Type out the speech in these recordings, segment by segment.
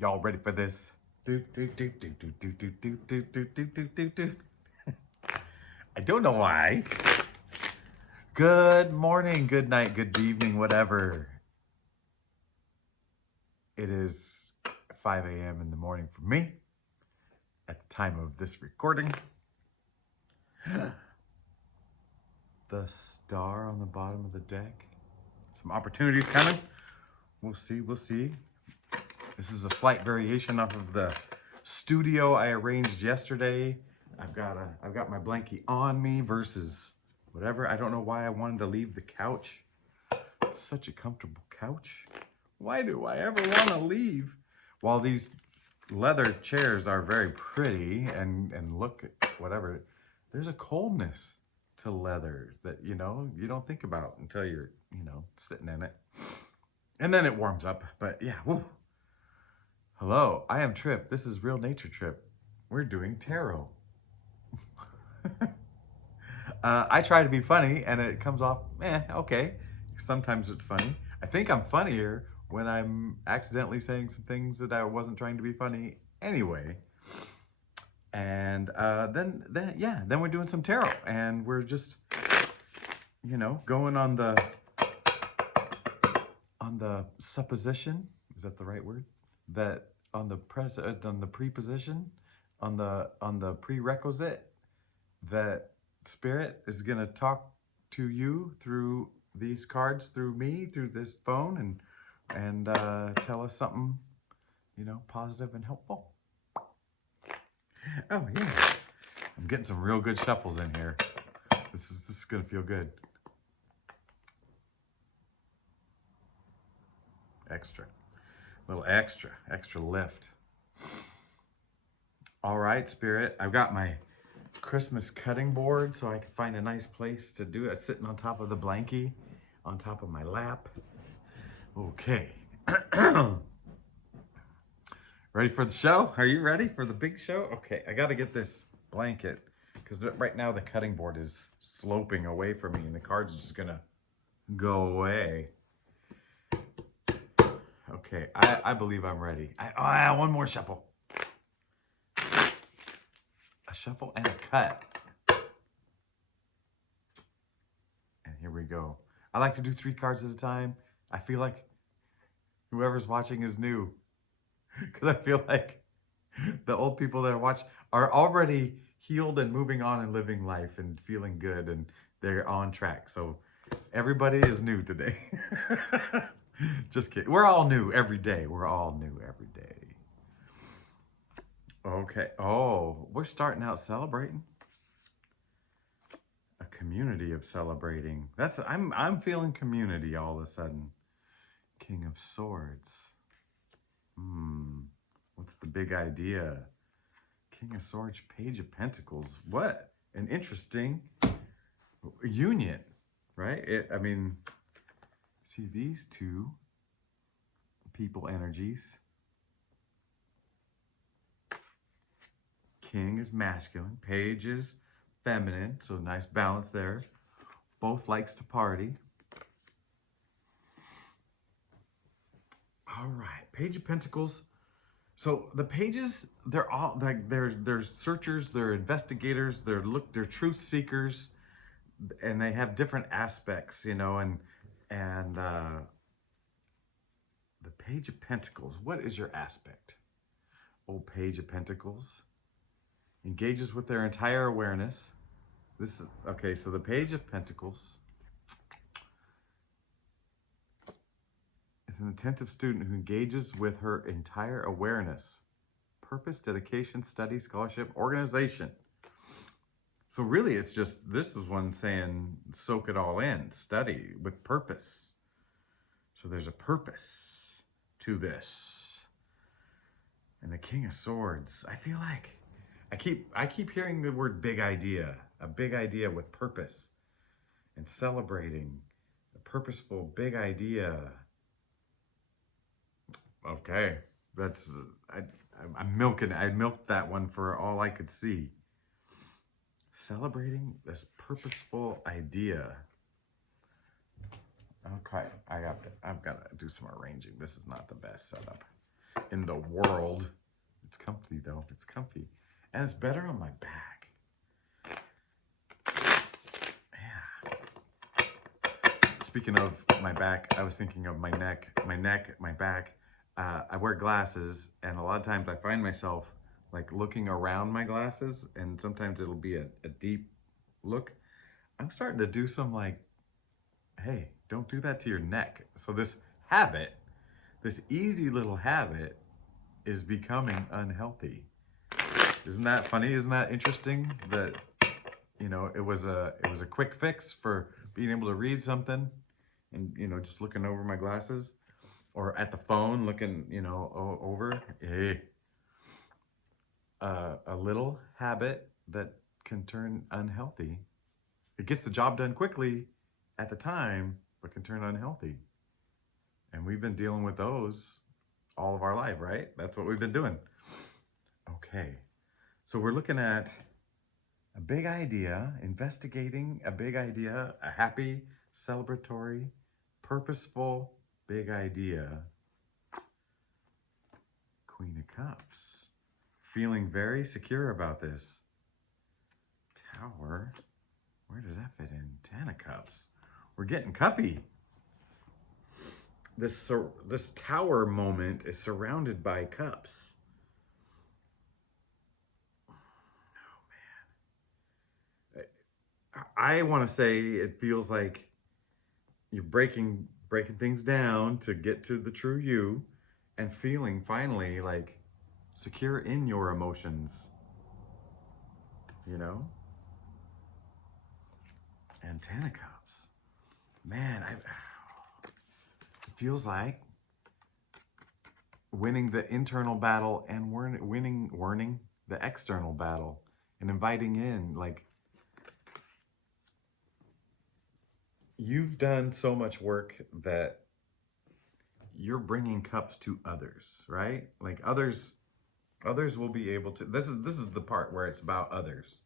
Y'all ready for this? Do, do, do, do, do, do, do, do, do, do, do, do, do, do. I don't know why. Good morning, good night, good evening, whatever. It is 5 a.m. in the morning for me at the time of this recording. The star on the bottom of the deck. Some opportunities coming. We'll see, we'll see. This is a slight variation off of the studio I arranged yesterday. I've got my blankie on me versus whatever. I don't know why I wanted to leave the couch. It's such a comfortable couch. Why do I ever want to leave? While these leather chairs are very pretty and look whatever, there's a coldness to leather that you don't think about until you're sitting in it, and then it warms up. But yeah, woo. Hello, I am Trip. This is Real Nature Trip. We're doing tarot. I try to be funny and it comes off, okay. Sometimes it's funny. I think I'm funnier when I'm accidentally saying some things that I wasn't trying to be funny anyway. And then we're doing some tarot and we're just, going on the supposition. Is that the right word? That on the preposition, on the prerequisite that Spirit is going to talk to you through these cards, through me, through this phone, and tell us something, positive and helpful. Oh yeah, I'm getting some real good shuffles in here. This is going to feel good. Extra, little extra lift. All right, Spirit, I've got my Christmas cutting board so I can find a nice place to do it, sitting on top of the blankie, on top of my lap. Okay. Ready for the show? Are you ready for the big show? Okay, I got to get this blanket because right now the cutting board is sloping away from me and the card's just gonna go away. Okay, I believe I'm ready. One more shuffle. A shuffle and a cut. And here we go. I like to do 3 cards at a time. I feel like whoever's watching is new. Because I feel like the old people that watch are already healed and moving on and living life and feeling good and they're on track. So everybody is new today. Just kidding. We're all new every day. We're all new every day. Okay. Oh, we're starting out celebrating. A community of celebrating. I'm feeling community all of a sudden. King of Swords. What's the big idea? King of Swords, Page of Pentacles. What an interesting union, right? See these two people energies. King is masculine, Page is feminine, so nice balance there. Both likes to party. All right, Page of Pentacles. So the pages, they're all like they're searchers, they're investigators, they're truth seekers, and they have different aspects, and the Page of Pentacles. What is your aspect? Old Page of Pentacles engages with their entire awareness. This is okay. So the Page of Pentacles is an attentive student who engages with her entire awareness, purpose, dedication, study, scholarship, organization. So really it's just, this is one saying soak it all in, study with purpose. So there's a purpose to this. And the King of Swords, I feel like I keep hearing the word big idea, a big idea with purpose and celebrating a purposeful big idea. Okay, that's I milked that one for all I could see. Celebrating this purposeful idea. Okay, I've got to do some arranging. This is not the best setup. in the world. It's comfy though, it's comfy. And it's better on my back. Yeah. Speaking of my back, I was thinking of my neck, my back. I wear glasses, and a lot of times I find myself like looking around my glasses, and sometimes it'll be a deep look. I'm starting to do some like, hey, don't do that to your neck. So this habit, this easy little habit, is becoming unhealthy. Isn't that funny? Isn't that interesting? That, you know, it was a quick fix for being able to read something, and you know, just looking over my glasses, or at the phone looking, you know, over. Hey, a little habit that can turn unhealthy. It gets the job done quickly at the time, but can turn unhealthy. And we've been dealing with those all of our life, right? That's what we've been doing. Okay, so we're looking at a big idea, investigating a big idea, a happy, celebratory, purposeful big idea. Queen of Cups. Feeling very secure about this. Tower. Where does that fit in? Ten of Cups. We're getting cuppy. This tower moment is surrounded by cups. Oh man. I want to say it feels like you're breaking things down to get to the true you, and feeling finally like secure in your emotions. You know? And Ten of Cups. Man, it feels like winning the internal battle and winning the external battle, and inviting in, like, you've done so much work that you're bringing cups to others, right? Like others will be able to, this is the part where it's about others.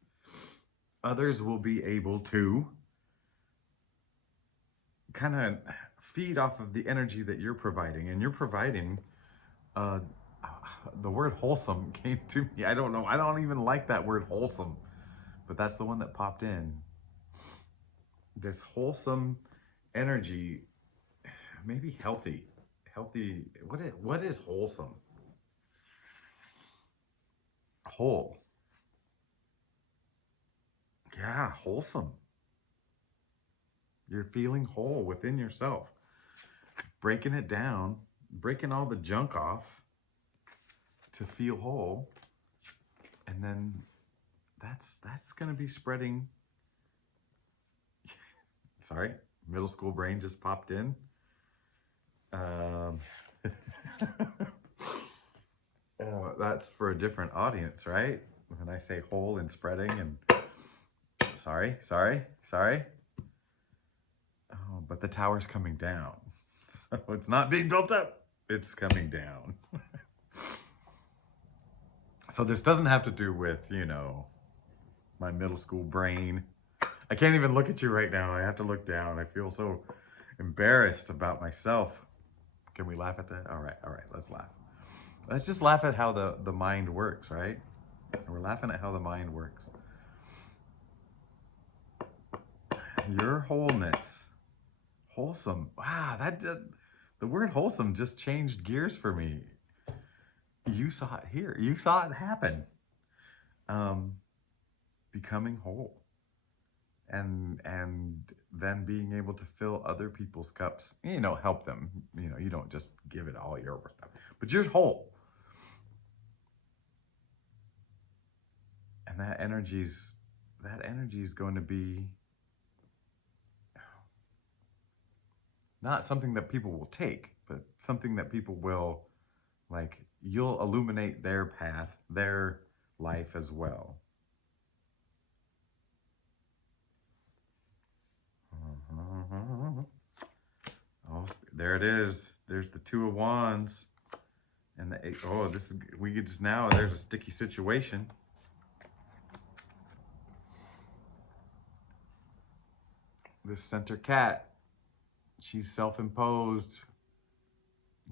Others will be able to kind of feed off of the energy that you're providing, and you're providing the word wholesome came to me. I don't know. I don't even like that word wholesome, but that's the one that popped in. This wholesome energy, maybe healthy. Healthy. What is wholesome? Whole. Yeah, wholesome. You're feeling whole within yourself. Breaking it down, breaking all the junk off to feel whole. And then that's going to be spreading. Sorry, middle school brain just popped in. That's for a different audience, right? When I say whole and spreading, and sorry. Oh, but the tower's coming down. So it's not being built up, it's coming down. So this doesn't have to do with, you know, my middle school brain. I can't even look at you right now. I have to look down. I feel so embarrassed about myself. Can we laugh at that? All right, let's laugh. Let's just laugh at how the mind works, right? And we're laughing at how the mind works. Your wholeness. Wholesome. Wow, the word wholesome just changed gears for me. You saw it here. You saw it happen. Becoming whole. And then being able to fill other people's cups, you know, help them. You know, you don't just give it all your stuff, but you're whole. And that energy's going to be not something that people will take, but something that people will, like, you'll illuminate their path, their life as well. Oh, there it is. There's the Two of Wands. And the eight. Oh, this is, we get just now, there's a sticky situation. This center cat, she's self-imposed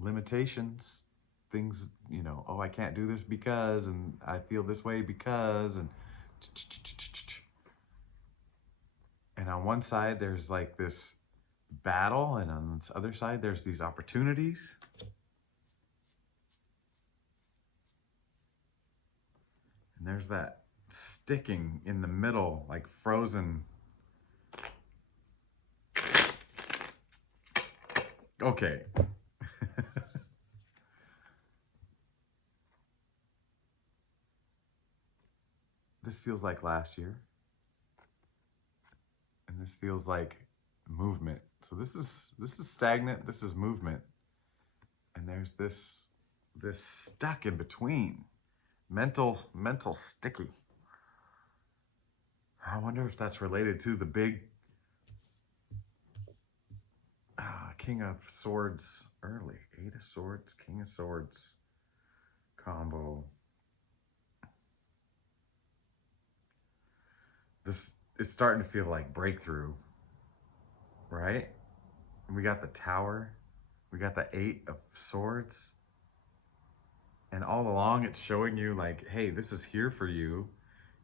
limitations things, you know, oh, I can't do this because, and I feel this way because, and on one side there's like this battle, and on this other side there's these opportunities. And there's that sticking in the middle, like frozen. Okay. This feels like last year. And this feels like movement. So this is stagnant, this is movement. And there's this stuck in between. Mental sticky. I wonder if that's related to the big King of Swords early. 8 of Swords, King of Swords combo. This it's starting to feel like breakthrough, right? We got the Tower, we got the 8 of Swords, and all along it's showing you like, hey, this is here for you.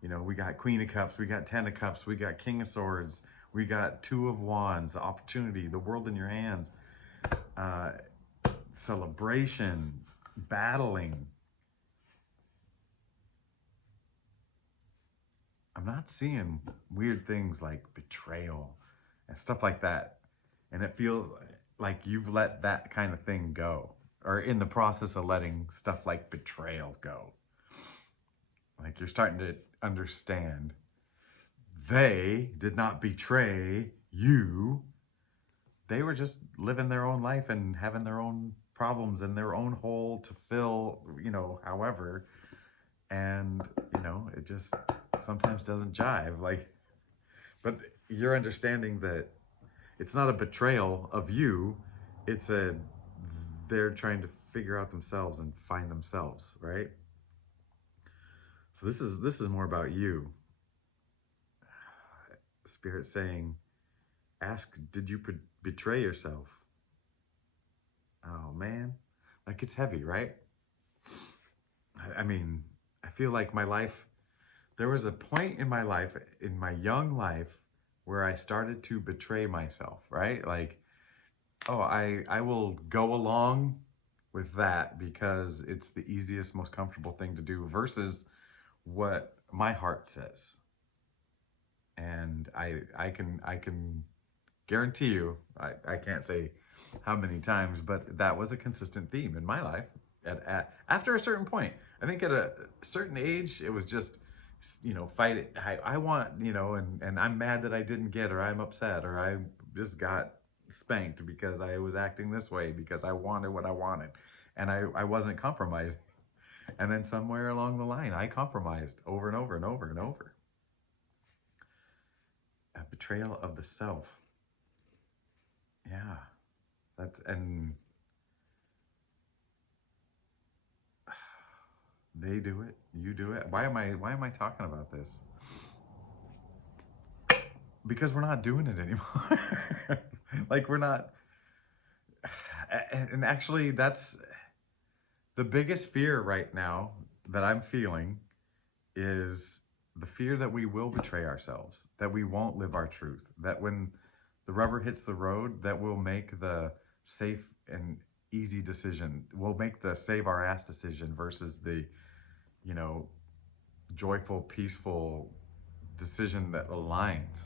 You know, we got Queen of Cups, we got 10 of Cups, we got King of Swords, we got 2 of Wands, the opportunity, the world in your hands, celebration, battling. I'm not seeing weird things like betrayal and stuff like that. And it feels like you've let that kind of thing go, or in the process of letting stuff like betrayal go. Like you're starting to understand they did not betray you. They were just living their own life and having their own problems and their own hole to fill, you know, however. And, you know, it just sometimes doesn't jive. Like, but you're understanding that it's not a betrayal of you. It's they're trying to figure out themselves and find themselves, right? So this is more about you. Spirit saying, ask, did you betray yourself? Oh man, like it's heavy, right? I mean, I feel like my life, there was a point in my life, in my young life, where I started to betray myself, right? Like, oh, I will go along with that because it's the easiest, most comfortable thing to do versus what my heart says. And I can guarantee you, I can't say how many times, but that was a consistent theme in my life. After a certain point, I think at a certain age, it was just, you know, fight it. I want, you know, and I'm mad that I didn't get, or I'm upset, or I just got spanked because I was acting this way because I wanted what I wanted, and I wasn't compromising. And then somewhere along the line, I compromised over and over and over and over. A betrayal of the self. Yeah, and they do it, you do it. Why am I talking about this? Because we're not doing it anymore. Like we're not, and actually that's the biggest fear right now that I'm feeling, is the fear that we will betray ourselves, that we won't live our truth, that when the rubber hits the road, that we'll make the safe and easy decision. We'll make the save our ass decision versus the, you know, joyful, peaceful decision that aligns.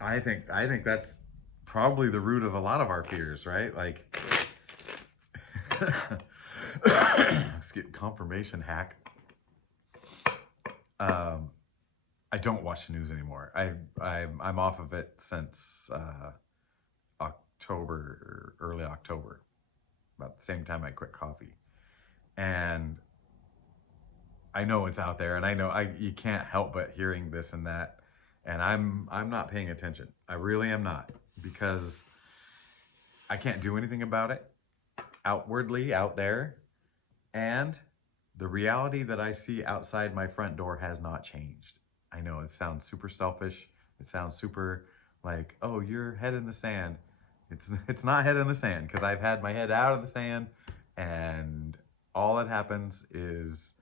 I think that's probably the root of a lot of our fears, right? Like, let's get confirmation hack. I don't watch the news anymore. I'm off of it since October, or early October, about the same time I quit coffee. And I know it's out there, and I know you can't help but hearing this and that, and I'm not paying attention. I really am not, because I can't do anything about it outwardly out there, and the reality that I see outside my front door has not changed. I know it sounds super selfish. It sounds super like, oh, your head in the sand. It's not head in the sand, because I've had my head out of the sand and all that happens is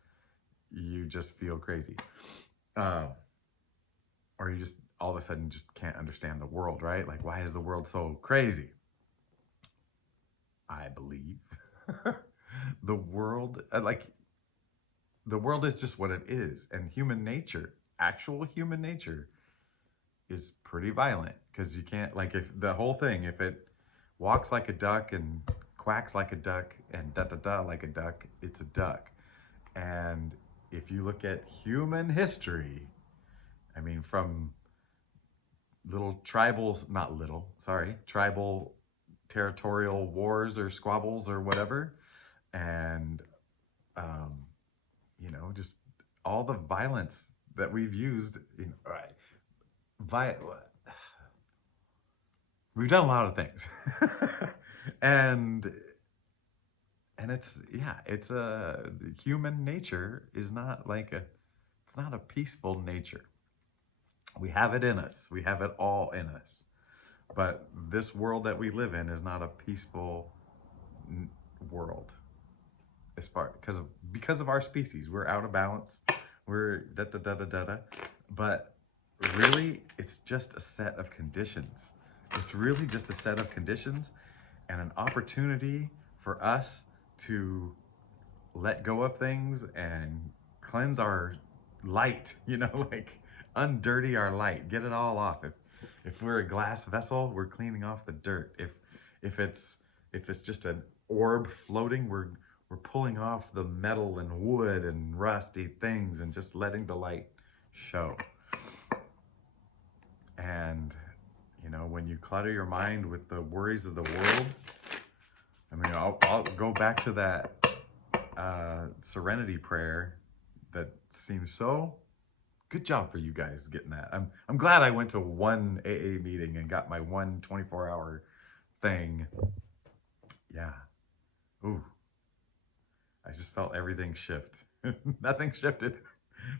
you just feel crazy. Uh, or you just all of a sudden just can't understand the world, right? Like, why is the world so crazy? I believe the world, the world is just what it is, and human nature, actual human nature, is pretty violent because you can't, like, if the whole thing, if it walks like a duck and quacks like a duck and da da da like a duck, it's a duck. And if you look at human history, I mean, from little tribal, not little, sorry, tribal territorial wars or squabbles or whatever, and um, you know, just all the violence that we've used. You know, vi- we've done a lot of things, and it's, yeah, it's a human nature is not like a, it's not a peaceful nature. We have it in us. We have it all in us. But this world that we live in is not a peaceful world. As far because of our species, we're out of balance. We're da da da da da da. But really, it's just a set of conditions. It's really just a set of conditions and an opportunity for us to let go of things and cleanse our light, you know, like undirty our light, get it all off. If we're a glass vessel, we're cleaning off the dirt. If it's just an orb floating, we're pulling off the metal and wood and rusty things and just letting the light show. And you know, when you clutter your mind with the worries of the world, I mean, I'll go back to that serenity prayer that seems so good. Job for you guys getting that. I'm glad I went to one AA meeting and got my one 24-hour thing. Yeah. Ooh. I just felt everything shift. Nothing shifted,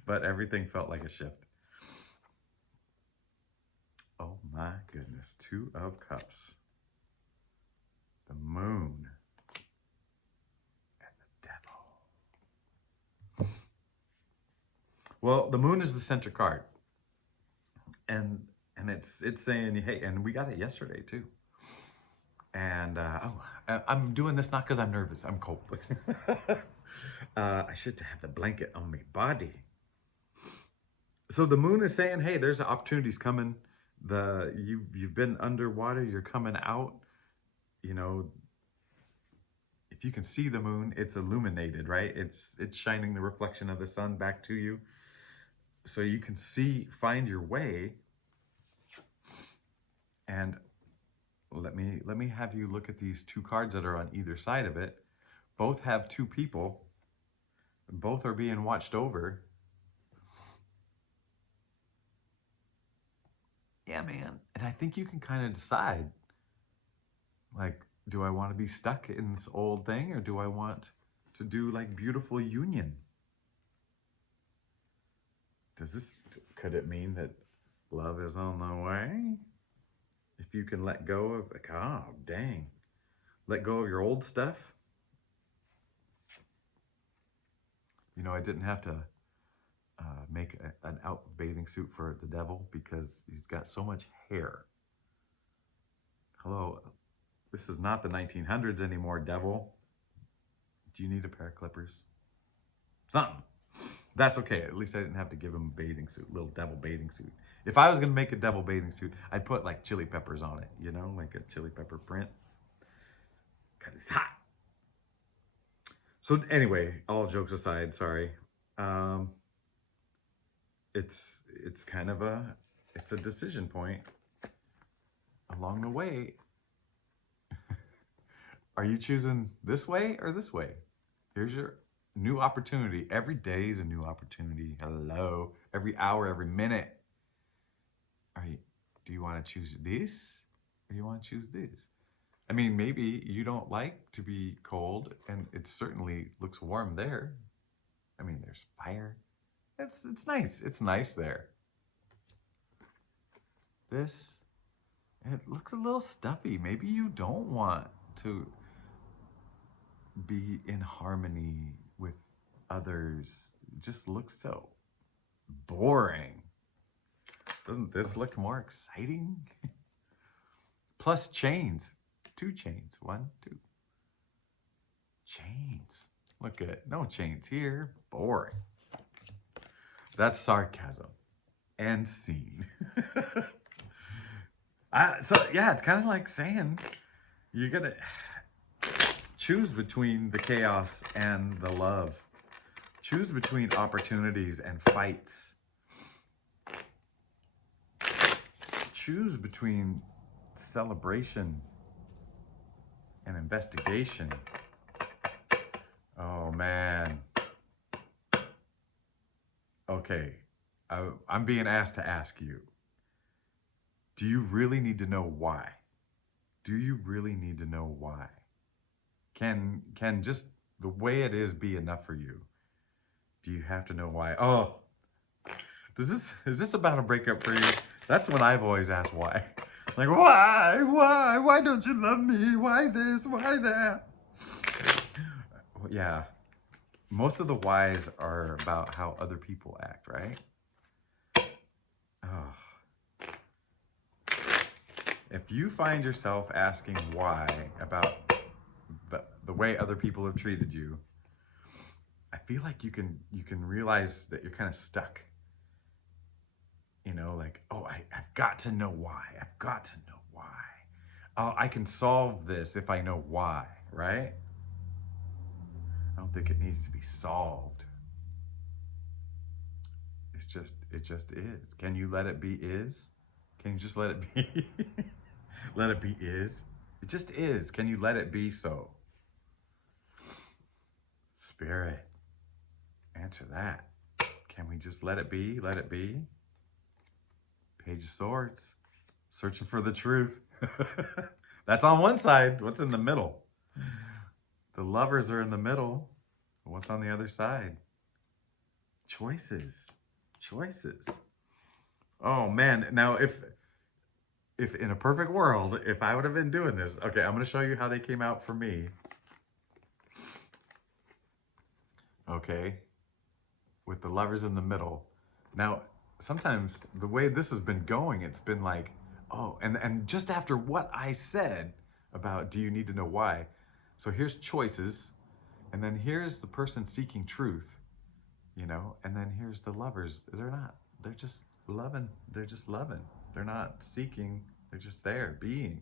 but everything felt like a shift. Oh my goodness. Two of Cups. The Moon. Well, the Moon is the center card, and it's saying, hey, and we got it yesterday too. And I'm doing this not because I'm nervous. I'm cold. I should have the blanket on my body. So the Moon is saying, hey, there's opportunities coming. You've been underwater. You're coming out. You know, if you can see the Moon, it's illuminated, right? It's shining the reflection of the sun back to you, so you can find your way. And let me have you look at these two cards that are on either side of it. Both have two people. Both are being watched over. Yeah, man. And I think you can kind of decide, like, do I want to be stuck in this old thing, or do I want to do like beautiful union? Could it mean that love is on the way? If you can let go of, like, oh, dang. Let go of your old stuff. You know, I didn't have to make an out bathing suit for the devil because he's got so much hair. Hello, this is not the 1900s anymore, devil. Do you need a pair of clippers? Something. That's okay. At least I didn't have to give him a bathing suit, little devil bathing suit. If I was going to make a devil bathing suit, I'd put like chili peppers on it, you know, like a chili pepper print. Because it's hot. So anyway, all jokes aside, sorry. Um, it's kind of it's a decision point along the way. Are you choosing this way or this way? Here's your new opportunity. Every day is a new opportunity. Hello. Every hour, every minute. Do you want to choose this or you want to choose this? I mean, maybe you don't like to be cold, and it certainly looks warm there. I mean, there's fire. It's nice. It's nice there. This, it looks a little stuffy. Maybe you don't want to be in harmony with others just looks so boring. Doesn't this look more exciting? Plus chains. 2 chains. 1, 2. Chains. Look at no chains here. Boring. That's sarcasm. And scene. So yeah, it's kind of like saying you gotta choose between the chaos and the love. Choose between opportunities and fights. Choose between celebration and investigation. Oh man. Okay, I'm being asked to ask you, do you really need to know why? Do you really need to know why? Can just the way it is be enough for you? Do you have to know why? Oh, is this about a breakup for you? That's when I've always asked why. Like, why don't you love me? Why this? Why that? Yeah, most of the whys are about how other people act, right? Oh. If you find yourself asking why about the way other people have treated you, I feel like you can realize that you're kind of stuck. You know, like, oh, I've got to know why. I've got to know why. Oh, I can solve this if I know why, right? I don't think it needs to be solved. It just is. Can you let it be is? Can you just let it be? Let it be is? It just is. Can you let it be so? Spirit, answer that. Can we just let it be? Let it be? Page of Swords, searching for the truth. That's on one side. What's in the middle? The lovers are in the middle. What's on the other side? Choices. Choices. Oh man. Now if in a perfect world, if I would have been doing this, okay, I'm going to show you how they came out for me. Okay. With the lovers in the middle. Now, sometimes the way this has been going, it's been like, oh, and just after what I said about do you need to know why? So here's choices, and then here's the person seeking truth, you know, and then here's the lovers. They're just loving. They're just loving. They're not seeking. They're just there, being.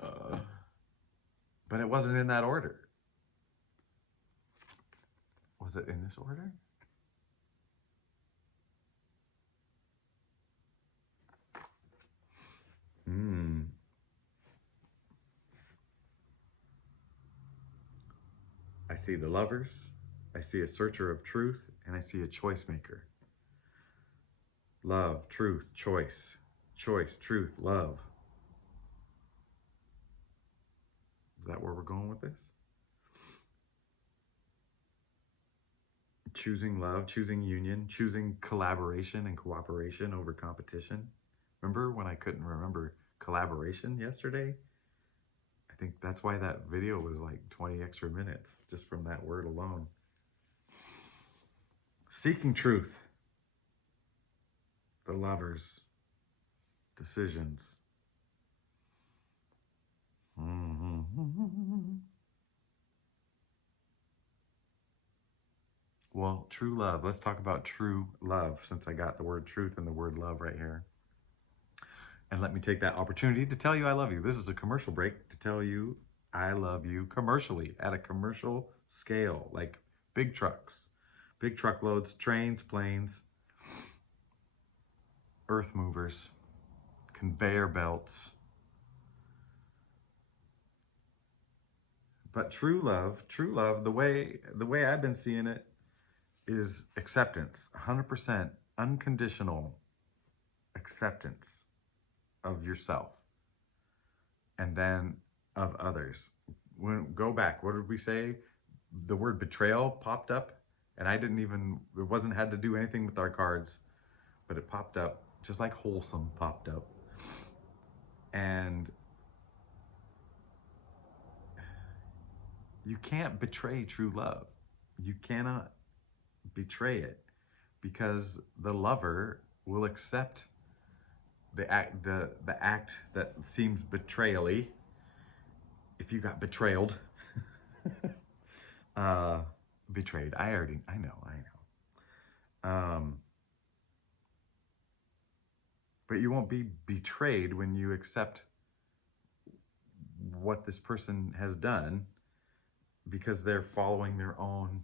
But it wasn't in that order. Was it in this order? I see the lovers, I see a searcher of truth, and I see a choice maker. Love, truth, choice. Choice, truth, love. Is that where we're going with this? Choosing love, choosing union, choosing collaboration and cooperation over competition. Remember when I couldn't remember collaboration yesterday? I think that's why that video was like 20 extra minutes, just from that word alone. Seeking truth. The lovers. Decisions. Well, true love. Let's talk about true love, since I got the word truth and the word love right here. And let me take that opportunity to tell you I love you. This is a commercial break to tell you I love you commercially, at a commercial scale, like big trucks, big truckloads, trains, planes, earth movers, conveyor belts. But true love, the way I've been seeing it is acceptance, 100% unconditional acceptance of yourself, and then of others. Go back, what did we say? The word betrayal popped up, and it wasn't had to do anything with our cards, but it popped up, just like wholesome popped up. And you can't betray true love. You cannot betray it, because the lover will accept the act that seems betrayally. If you got betrayed, uh, betrayed. I know. But you won't be betrayed when you accept what this person has done, because they're following their own,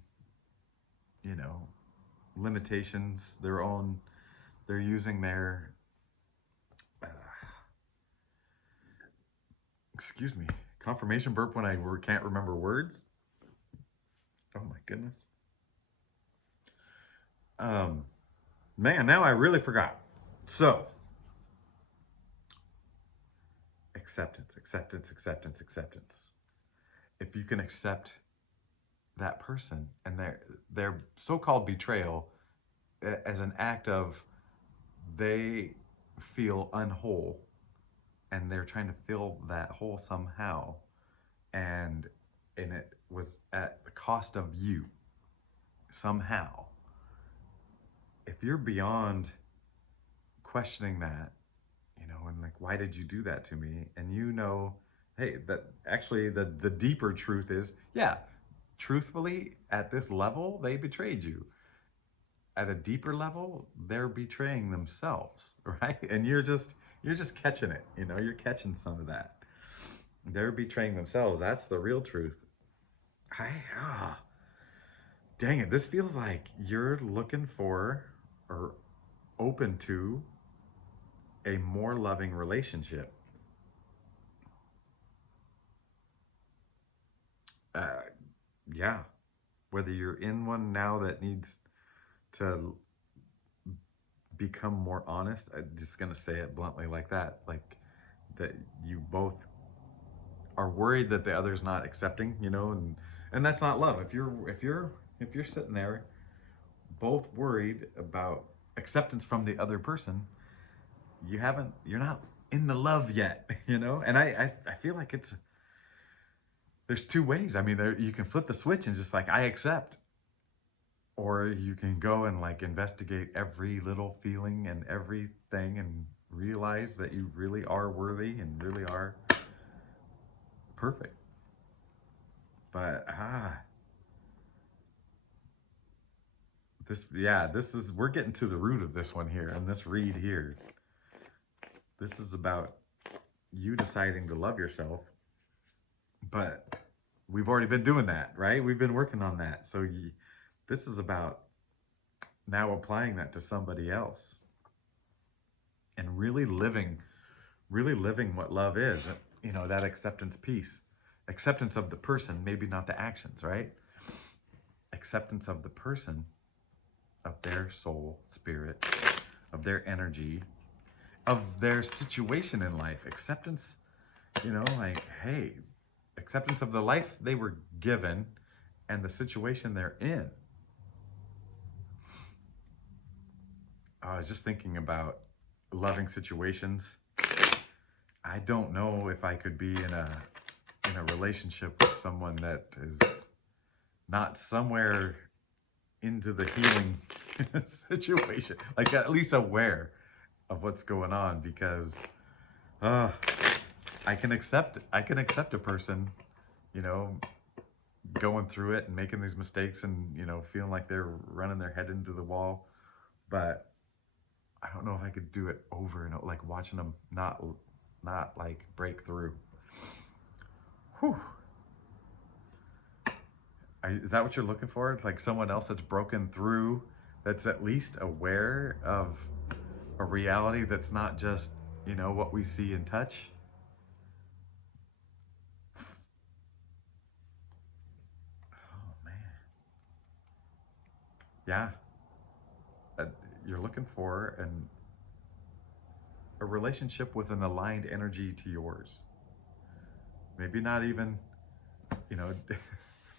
you know, limitations, they're using their, uh, excuse me, confirmation burp when I can't remember words. Oh my goodness. Man, now I really forgot. So, acceptance, acceptance, acceptance, acceptance. If you can accept that person and their so-called betrayal as an act of, they feel unwhole and they're trying to fill that hole somehow, and it was at the cost of you somehow. If you're beyond questioning that, you know, and like, why did you do that to me? And you know, hey, that actually the deeper truth is, yeah, truthfully, at this level, they betrayed you. At a deeper level, they're betraying themselves, right? And you're just catching it, you know, you're catching some of that. They're betraying themselves. That's the real truth. Dang it, this feels like you're looking for or open to a more loving relationship. Uh, yeah, whether you're in one now that needs to become more honest, I'm just gonna say it bluntly like that, like that you both are worried that the other's not accepting, you know, and that's not love. If you're sitting there both worried about acceptance from the other person, you're not in the love yet, you know. And I feel like there's two ways. I mean, you can flip the switch and just like, I accept, or you can go and like investigate every little feeling and everything and realize that you really are worthy and really are perfect. But this is, we're getting to the root of this one here, and this read here, this is about you deciding to love yourself. But we've already been doing that, right? We've been working on that. So this is about now applying that to somebody else and really living what love is. You know, that acceptance piece. Acceptance of the person, maybe not the actions, right? Acceptance of the person, of their soul, spirit, of their energy, of their situation in life. Acceptance, you know, like, hey, acceptance of the life they were given and the situation they're in. I was just thinking about loving situations. I don't know if I could be in a relationship with someone that is not somewhere into the healing situation, like at least aware of what's going on, because I can accept a person, you know, going through it and making these mistakes and, you know, feeling like they're running their head into the wall, but I don't know if I could do it over and over, like watching them not like break through. Whew. Is that what you're looking for? Like someone else that's broken through, that's at least aware of a reality that's not just, you know, what we see and touch? Oh man. Yeah. You're looking for a relationship with an aligned energy to yours. Maybe not even, you know,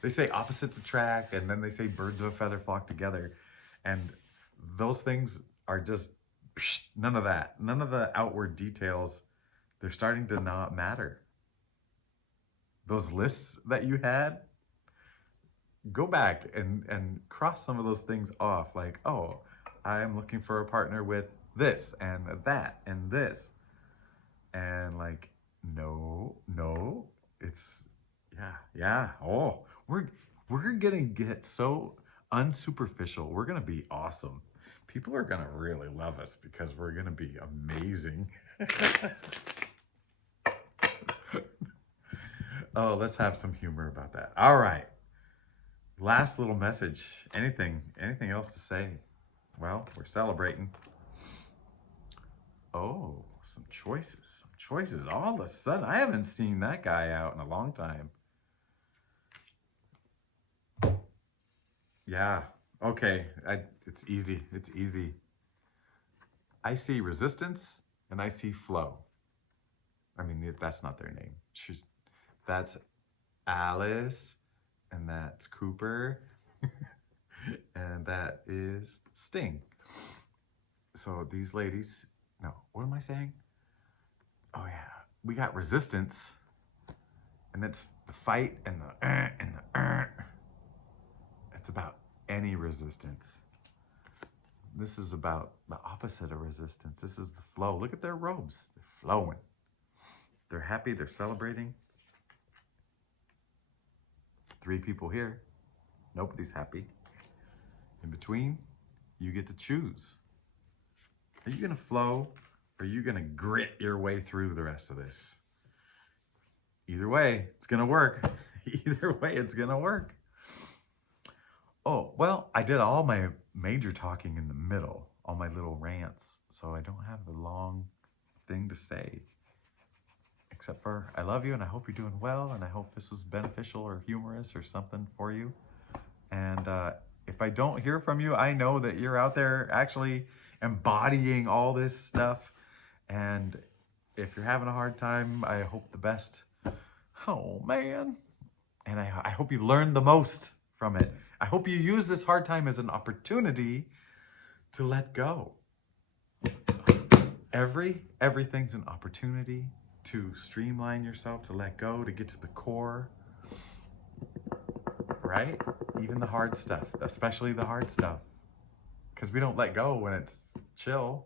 they say opposites attract, and then they say birds of a feather flock together. And those things are just none of that. None of the outward details, they're starting to not matter. Those lists that you had, go back and cross some of those things off. Like, oh, I'm looking for a partner with this and that and this. And like, no, it's, yeah. Oh, we're gonna get so unsuperficial. We're gonna be awesome. People are gonna really love us because we're gonna be amazing. Oh, let's have some humor about that. All right. Last little message. Anything else to say? Well, we're celebrating. Oh, some choices. Some choices. All of a sudden, I haven't seen that guy out in a long time. Yeah. Okay. It's easy. It's easy. I see resistance and I see flow. I mean, that's not their name. That's Alice, and that's Cooper, and that is Sting. So these ladies, no, what am I saying? Oh yeah, we got resistance, and it's the fight and the. It's about any resistance. This is about the opposite of resistance. This is the flow. Look at their robes. They're flowing. They're happy. They're celebrating. 3 people here. Nobody's happy. In between, you get to choose. Are you going to flow, or are you going to grit your way through the rest of this? Either way, it's going to work. Either way, it's going to work. Oh, well, I did all my major talking in the middle, all my little rants, so I don't have a long thing to say. Except for, I love you, and I hope you're doing well, and I hope this was beneficial or humorous or something for you. And if I don't hear from you, I know that you're out there actually embodying all this stuff. And if you're having a hard time, I hope the best. Oh, man. And I hope you learn the most from it. I hope you use this hard time as an opportunity to let go. Everything's an opportunity to streamline yourself, to let go, to get to the core, right? Even the hard stuff, especially the hard stuff, because we don't let go when it's chill.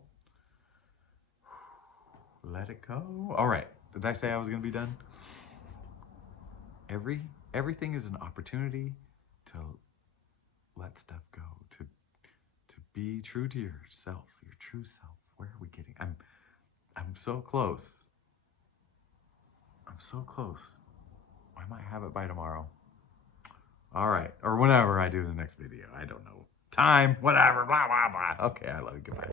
Let it go. All right. Did I say I was going to be done? Everything is an opportunity to let stuff go, to be true to yourself, your true self. Where are we getting? I'm so close. I'm so close. I might have it by tomorrow. All right. Or whenever I do the next video. I don't know. Time, whatever, blah, blah, blah. Okay, I love you. Goodbye.